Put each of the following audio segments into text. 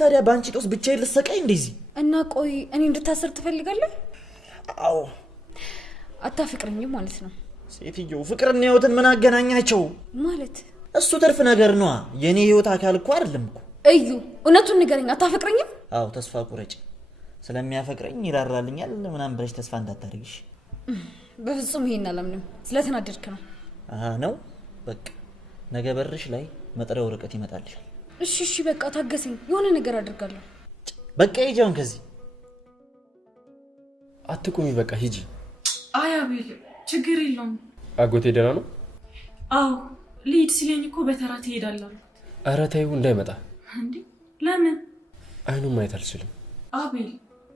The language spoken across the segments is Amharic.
ታዲያ ባንቺ ጦስ ብቻዬን ልሰቃይ እንደዚህ? እና ቆይ እኔ እንድታሰር ትፈልጋለህ? አዎ። አታፍቅረኝም ማለት ነው? ሴትዮ ፍቅርና ህይወትን ምን አገናኛቸው? ማለት እሱ ትርፍ ነገር ነው። የኔ ህይወት አካል እኮ አይደለም እኮ። እዩ እውነቱን ንገረኝ፣ አታፍቅረኝም? አዎ ተስፋ ቁረጭ። ስለሚያፈቅረኝ ይራራልኛል ምናምን ብለሽ ተስፋ እንዳታደርጊሽ። በፍጹም ይሄን አላምንም። ስለተናደድክ ነው። ነው በቃ ነገ በርሽ ላይ መጥሪያ ወረቀት ይመጣልሻል። እሺ በቃ ታገሰኝ፣ የሆነ ነገር አድርጋለሁ። በቃ ሂጂውን ከዚህ አትቁሚ፣ በቃ ሂጂ። አይ አቤል ችግር የለውም። አጎቴ ደህና ነው? አዎ ልሂድ ሲለኝ እኮ በተራ ትሄዳለህ አልኩት። ኧረ ተይው እንዳይመጣ። እንዴ ለምን? አይኑን ማየት አልችልም። አቤል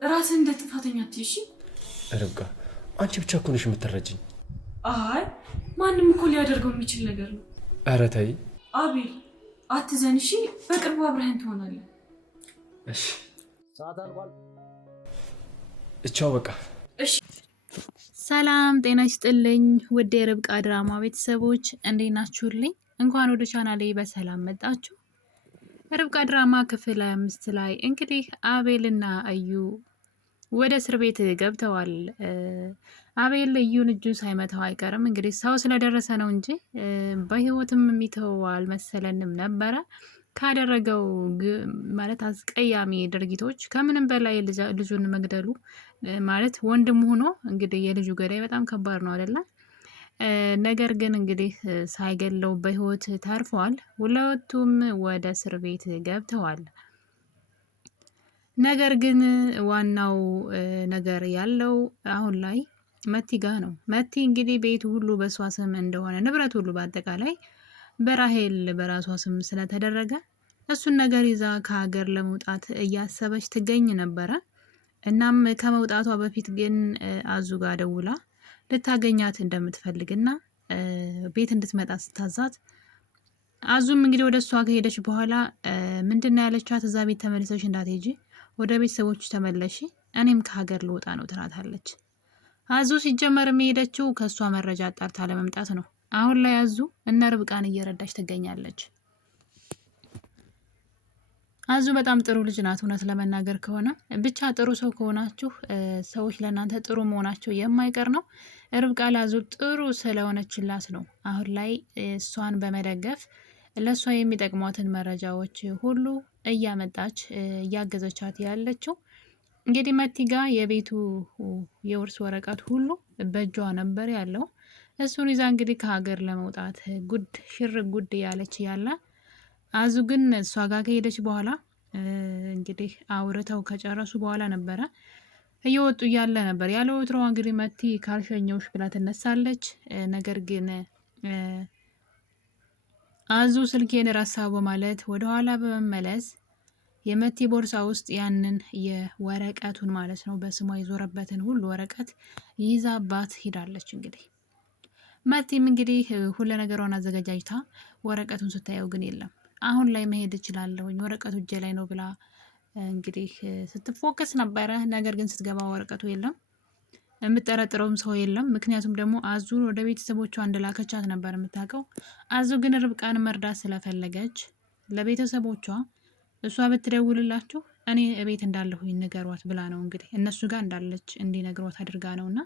ራስህን እንደ ጥፋተኛ አትይሽ። ርብቃ አንቺ ብቻ እኮ ነሽ የምትረጅኝ። አይ ማንም እኮ ሊያደርገው የሚችል ነገር ነው። ኧረ ተይ አቤል አትዘን እሺ። በቅርቡ አብረህን ትሆናለህ። እሺ ሰዓት አልቋል። እቻው በቃ እሺ። ሰላም ጤና ይስጥልኝ ውድ የርብቃ ድራማ ቤተሰቦች እንዴት ናችሁልኝ? እንኳን ወደ ቻናሌ በሰላም መጣችሁ። ርብቃ ድራማ ክፍል 25 ላይ እንግዲህ አቤልና እዩ ወደ እስር ቤት ገብተዋል። አቤል እዩን እጁን ሳይመታው አይቀርም። እንግዲህ ሰው ስለደረሰ ነው እንጂ በህይወትም የሚተው አልመሰለንም ነበረ። ካደረገው ማለት አስቀያሚ ድርጊቶች ከምንም በላይ ልጁን መግደሉ ማለት ወንድም ሆኖ እንግዲህ የልጁ ገዳይ በጣም ከባድ ነው አይደለ? ነገር ግን እንግዲህ ሳይገለው በህይወት ተርፈዋል። ሁለቱም ወደ እስር ቤት ገብተዋል። ነገር ግን ዋናው ነገር ያለው አሁን ላይ መቲ ጋ ነው። መቲ እንግዲህ ቤቱ ሁሉ በሷ ስም እንደሆነ ንብረት ሁሉ በአጠቃላይ በራሄል በራሷ ስም ስለተደረገ እሱን ነገር ይዛ ከሀገር ለመውጣት እያሰበች ትገኝ ነበረ። እናም ከመውጣቷ በፊት ግን አዙ ጋር ደውላ ልታገኛት እንደምትፈልግና ቤት እንድትመጣ ስታዛት አዙም እንግዲህ ወደ እሷ ከሄደች በኋላ ምንድነው ያለቻት? እዛ ቤት ተመልሰሽ እንዳትሄጂ፣ ወደ ቤተሰቦች ተመለሺ፣ እኔም ከሀገር ልወጣ ነው ትላታለች። አዙ ሲጀመር የሚሄደችው ከእሷ መረጃ አጣርታ ለመምጣት ነው። አሁን ላይ አዙ እነ ርብቃን እየረዳች ትገኛለች። አዙ በጣም ጥሩ ልጅ ናት። እውነት ለመናገር ከሆነ ብቻ ጥሩ ሰው ከሆናችሁ ሰዎች ለእናንተ ጥሩ መሆናቸው የማይቀር ነው። ርብቃ ለአዙ ጥሩ ስለሆነችላት ነው አሁን ላይ እሷን በመደገፍ ለእሷ የሚጠቅሟትን መረጃዎች ሁሉ እያመጣች እያገዘቻት ያለችው። እንግዲህ መቲ ጋ የቤቱ የውርስ ወረቀት ሁሉ በእጇ ነበር ያለው። እሱን ይዛ እንግዲህ ከሀገር ለመውጣት ሽር ጉድ ያለች ያለ አዙ ግን እሷ ጋር ከሄደች በኋላ እንግዲህ አውርተው ከጨረሱ በኋላ ነበረ እየወጡ እያለ ነበር ያለ ወትሮዋ እንግዲህ መቲ ካልሸኘውሽ ብላ ትነሳለች። ነገር ግን አዙ ስልኬን ረሳው በማለት ወደኋላ በመመለስ የመቲ ቦርሳ ውስጥ ያንን የወረቀቱን ማለት ነው በስሟ የዞረበትን ሁሉ ወረቀት ይዛባት ሄዳለች። እንግዲህ መቲም እንግዲህ ሁሉ ነገሯን አዘጋጃጅታ ወረቀቱን ስታየው ግን የለም። አሁን ላይ መሄድ እችላለሁ ወረቀቱ እጄ ላይ ነው ብላ እንግዲህ ስትፎከስ ነበረ። ነገር ግን ስትገባ ወረቀቱ የለም፣ የምጠረጥረውም ሰው የለም። ምክንያቱም ደግሞ አዙ ወደ ቤተሰቦቿ እንደላከቻት ነበር የምታውቀው። አዙ ግን ርብቃን መርዳት ስለፈለገች ለቤተሰቦቿ እሷ ብትደውልላችሁ እኔ እቤት እንዳለሁኝ ንገሯት ብላ ነው እንግዲህ እነሱ ጋር እንዳለች እንዲነግሯት አድርጋ ነውና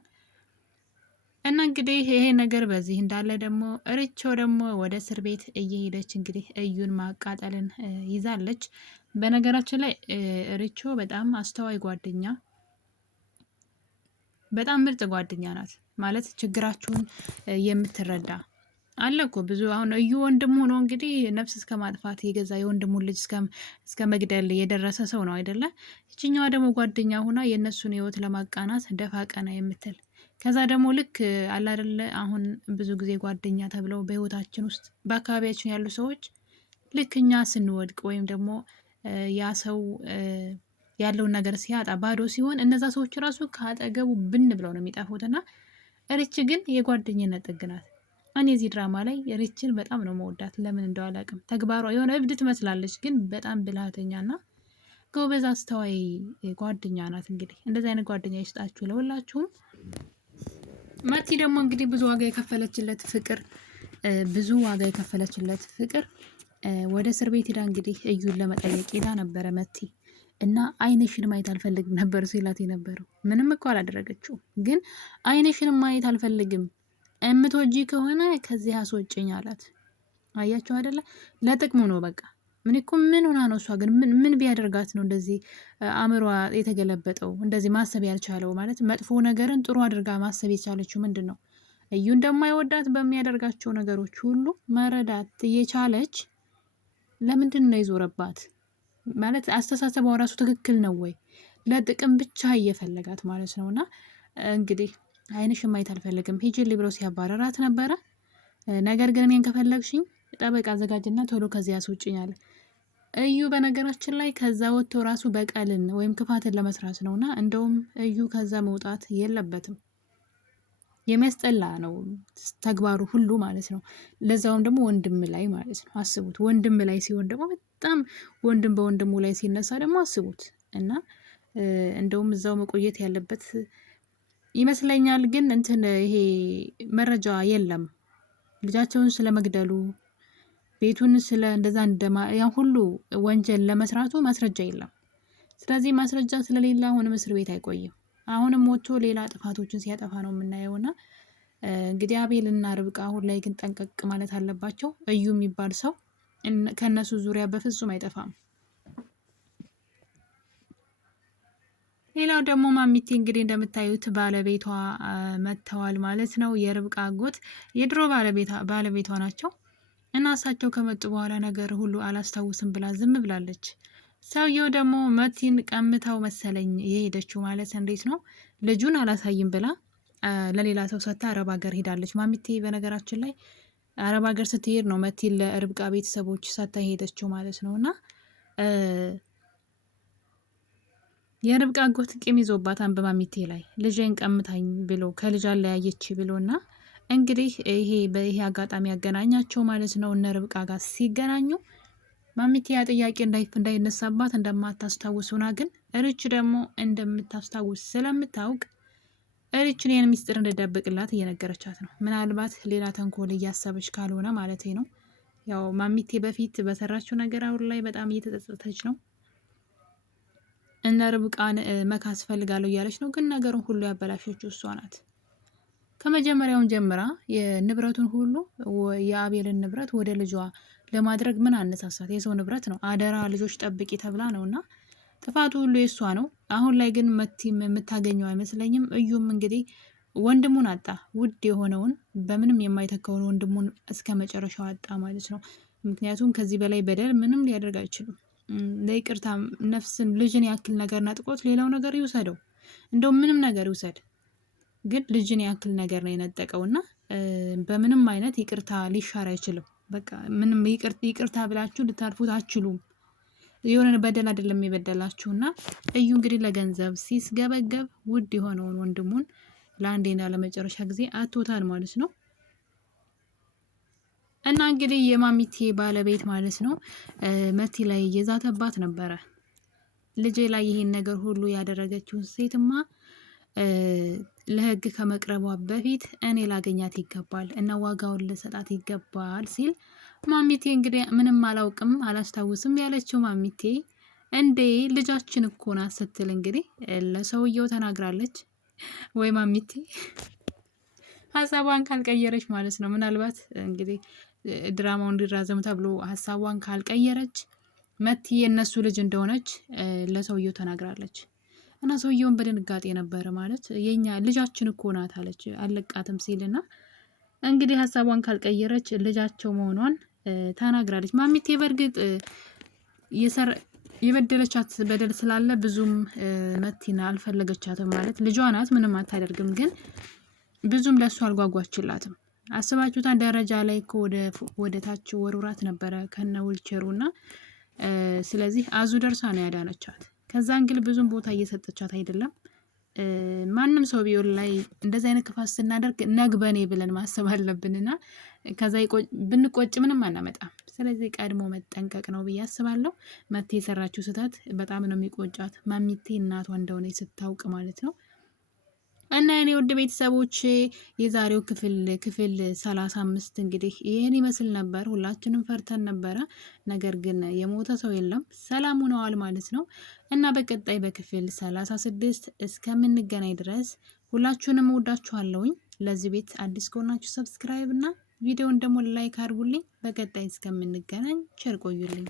እና እንግዲህ ይሄ ነገር በዚህ እንዳለ ደግሞ ርቾ ደግሞ ወደ እስር ቤት እየሄደች እንግዲህ እዩን ማቃጠልን ይዛለች። በነገራችን ላይ ርቾ በጣም አስተዋይ ጓደኛ፣ በጣም ምርጥ ጓደኛ ናት። ማለት ችግራችሁን የምትረዳ አለ እኮ ብዙ። አሁን እዩ ወንድም ሆኖ እንግዲህ ነፍስ እስከ ማጥፋት የገዛ የወንድሙን ልጅ እስከ መግደል የደረሰ ሰው ነው አይደለ? ይችኛዋ ደግሞ ጓደኛ ሆና የእነሱን ህይወት ለማቃናት ደፋ ቀና የምትል ከዛ ደግሞ ልክ አለ አይደለ? አሁን ብዙ ጊዜ ጓደኛ ተብለው በህይወታችን ውስጥ በአካባቢያችን ያሉ ሰዎች ልክ እኛ ስንወድቅ ወይም ደግሞ ያ ሰው ያለውን ነገር ሲያጣ ባዶ ሲሆን እነዛ ሰዎች ራሱ ካጠገቡ ብን ብለው ነው የሚጠፉትና ርች ግን የጓደኝነት ጥግ ናት። እኔ እዚህ ድራማ ላይ ርችን በጣም ነው መወዳት። ለምን እንደው አላውቅም። ተግባሯ የሆነ እብድ ትመስላለች፣ ግን በጣም ብልሃተኛና ጎበዝ አስተዋይ ጓደኛ ናት። እንግዲህ እንደዚህ አይነት ጓደኛ ይስጣችሁ ለሁላችሁም። መቲ ደግሞ እንግዲህ ብዙ ዋጋ የከፈለችለት ፍቅር ወደ እስር ቤት ሄዳ እንግዲህ እዩን ለመጠየቅ ሄዳ ነበረ መቲ እና አይንሽን ማየት አልፈልግም ነበር ሲላት የነበረው። ምንም እኮ አላደረገችው፣ ግን አይንሽን ማየት አልፈልግም፣ እምትወጂ ከሆነ ከዚህ አስወጭኝ አላት። አያቸው አይደለ? ለጥቅሙ ነው በቃ። ምን እኮ ምን ሆና ነው እሷ ግን ምን ቢያደርጋት ነው እንደዚህ አእምሯ የተገለበጠው እንደዚህ ማሰብ ያልቻለው? ማለት መጥፎ ነገርን ጥሩ አድርጋ ማሰብ የቻለችው ምንድን ነው? እዩ እንደማይወዳት በሚያደርጋቸው ነገሮች ሁሉ መረዳት እየቻለች ለምንድን ነው የዞረባት? ማለት አስተሳሰቧ ራሱ ትክክል ነው ወይ? ለጥቅም ብቻ እየፈለጋት ማለት ነው። እና እንግዲህ አይንሽን ማየት አልፈልግም ሂጂልኝ ብሎ ሲያባረራት ነበረ። ነገር ግን እኔን ከፈለግሽኝ ጠበቃ አዘጋጅና ቶሎ ከዚያ አስውጭኝ አለ እዩ። በነገራችን ላይ ከዛ ወጥቶ ራሱ በቀልን ወይም ክፋትን ለመስራት ነውና እንደውም እዩ ከዛ መውጣት የለበትም። የሚያስጠላ ነው ተግባሩ ሁሉ ማለት ነው። ለዛውም ደግሞ ወንድም ላይ ማለት ነው። አስቡት፣ ወንድም ላይ ሲሆን ደግሞ በጣም ወንድም በወንድሙ ላይ ሲነሳ ደግሞ አስቡት። እና እንደውም እዛው መቆየት ያለበት ይመስለኛል። ግን እንትን ይሄ መረጃ የለም ልጃቸውን ስለመግደሉ ቤቱን ስለ እንደዛ ያ ሁሉ ወንጀል ለመስራቱ ማስረጃ የለም። ስለዚህ ማስረጃ ስለሌለ አሁንም እስር ቤት አይቆይም። አሁንም ወጥቶ ሌላ ጥፋቶችን ሲያጠፋ ነው የምናየውና እንግዲህ አቤልና ርብቃ አሁን ላይ ግን ጠንቀቅ ማለት አለባቸው። እዩ የሚባል ሰው ከነሱ ዙሪያ በፍጹም አይጠፋም። ሌላው ደግሞ ማሚቴ እንግዲህ እንደምታዩት ባለቤቷ መጥተዋል ማለት ነው። የርብቃ አጎት የድሮ ባለቤቷ ናቸው እና እሳቸው ከመጡ በኋላ ነገር ሁሉ አላስታውስም ብላ ዝም ብላለች። ሰውየው ደግሞ መቲን ቀምታው መሰለኝ የሄደችው ማለት እንዴት ነው ልጁን አላሳይም ብላ ለሌላ ሰው ሰጥታ አረብ ሀገር ሄዳለች። ማሚቴ በነገራችን ላይ አረብ ሀገር ስትሄድ ነው መቲን ለርብቃ ቤተሰቦች ሰጥታ ሄደችው ማለት ነው። እና የርብቃ አጎት ቂም ይዞባታን በማሚቴ ላይ ልጄን ቀምታኝ ብሎ ከልጅ አለያየች ብሎ እና እንግዲህ ይሄ አጋጣሚ ያገናኛቸው ማለት ነው። እነ ርብቃ ጋር ሲገናኙ ማሚቴ ያ ጥያቄ እንዳይነሳባት እንደማታስታውሱና ግን ርች ደግሞ እንደምታስታውስ ስለምታውቅ ርችን ይህን ሚስጥር እንደደብቅላት እየነገረቻት ነው። ምናልባት ሌላ ተንኮል እያሰበች ካልሆነ ማለት ነው። ያው ማሚቴ በፊት በሰራችው ነገር አሁን ላይ በጣም እየተጸጸተች ነው። እነ ርብቃን መካስ ፈልጋለሁ እያለች ነው። ግን ነገሩን ሁሉ ያበላሸችው እሷ ናት። ከመጀመሪያውን ጀምራ የንብረቱን ሁሉ የአቤልን ንብረት ወደ ልጇ ለማድረግ ምን አነሳሳት? የሰው ንብረት ነው፣ አደራ ልጆች ጠብቂ ተብላ ነው እና ጥፋቱ ሁሉ የእሷ ነው። አሁን ላይ ግን መቲም የምታገኘው አይመስለኝም። እዩም እንግዲህ ወንድሙን አጣ፣ ውድ የሆነውን በምንም የማይተካውን ወንድሙን እስከ መጨረሻው አጣ ማለት ነው። ምክንያቱም ከዚህ በላይ በደል ምንም ሊያደርግ አይችልም። ለይቅርታ ነፍስን ልጅን ያክል ነገር ነጥቆት ሌላው ነገር ይውሰደው፣ እንደው ምንም ነገር ይውሰድ፣ ግን ልጅን ያክል ነገር ነው የነጠቀው እና በምንም አይነት ይቅርታ ሊሻር አይችልም። በቃ ምንም ይቅርታ ብላችሁ ልታልፉት አትችሉም። የሆነ በደል አይደለም የበደላችሁ እና እዩ እንግዲህ ለገንዘብ ሲስገበገብ ውድ የሆነውን ወንድሙን ለአንዴና ለመጨረሻ ጊዜ አቶታል ማለት ነው። እና እንግዲህ የማሚቴ ባለቤት ማለት ነው መቲ ላይ እየዛተባት ነበረ። ልጄ ላይ ይሄን ነገር ሁሉ ያደረገችውን ሴትማ ለሕግ ከመቅረቧ በፊት እኔ ላገኛት ይገባል እና ዋጋውን ልሰጣት ይገባል ሲል ማሚቴ እንግዲህ ምንም አላውቅም አላስታውስም ያለችው ማሚቴ እንዴ ልጃችን እኮ ናት ስትል እንግዲህ ለሰውየው ተናግራለች። ወይ ማሚቴ ሀሳቧን ካልቀየረች ማለት ነው። ምናልባት እንግዲህ ድራማው እንዲራዘም ተብሎ ሀሳቧን ካልቀየረች መቲ የእነሱ ልጅ እንደሆነች ለሰውየው ተናግራለች። እና ሰውየውን በድንጋጤ ነበረ ማለት የኛ ልጃችን እኮ ናት አለች አለቃትም ሲልና እንግዲህ ሀሳቧን ካልቀየረች ልጃቸው መሆኗን ተናግራለች። ማሚቴ በእርግጥ የበደለቻት በደል ስላለ ብዙም መቲና አልፈለገቻትም ማለት ልጇ ናት ምንም አታደርግም፣ ግን ብዙም ለሱ አልጓጓችላትም። አስባችሁታን ደረጃ ላይ ወደ ታች ወርውራት ነበረ ከነ ዊልቸሩና ስለዚህ አዙ ደርሳ ነው ያዳነቻት። ከዛ እንግዲህ ብዙም ቦታ እየሰጠቻት አይደለም። ማንም ሰው ቢሆን ላይ እንደዚህ አይነት ክፋት ስናደርግ ነግበኔ ብለን ማሰብ አለብንና ከዛ ብንቆጭ ምንም አናመጣም። ስለዚህ ቀድሞ መጠንቀቅ ነው ብዬ አስባለሁ። መቲ የሰራችው ስህተት በጣም ነው የሚቆጫት ማሚቴ እናቷ እንደሆነ ስታውቅ ማለት ነው። እና የኔ ውድ ቤተሰቦች የዛሬው ክፍል 35 እንግዲህ ይህን ይመስል ነበር። ሁላችንም ፈርተን ነበረ፣ ነገር ግን የሞተ ሰው የለም፣ ሰላም ሆነዋል ማለት ነው። እና በቀጣይ በክፍል 36 እስከምንገናኝ ድረስ ሁላችሁንም እወዳችኋለሁኝ። ለዚህ ቤት አዲስ ከሆናችሁ ሰብስክራይብ እና ቪዲዮውን ደግሞ ላይክ አድርጉልኝ። በቀጣይ እስከምንገናኝ ቸር ቆዩልኝ።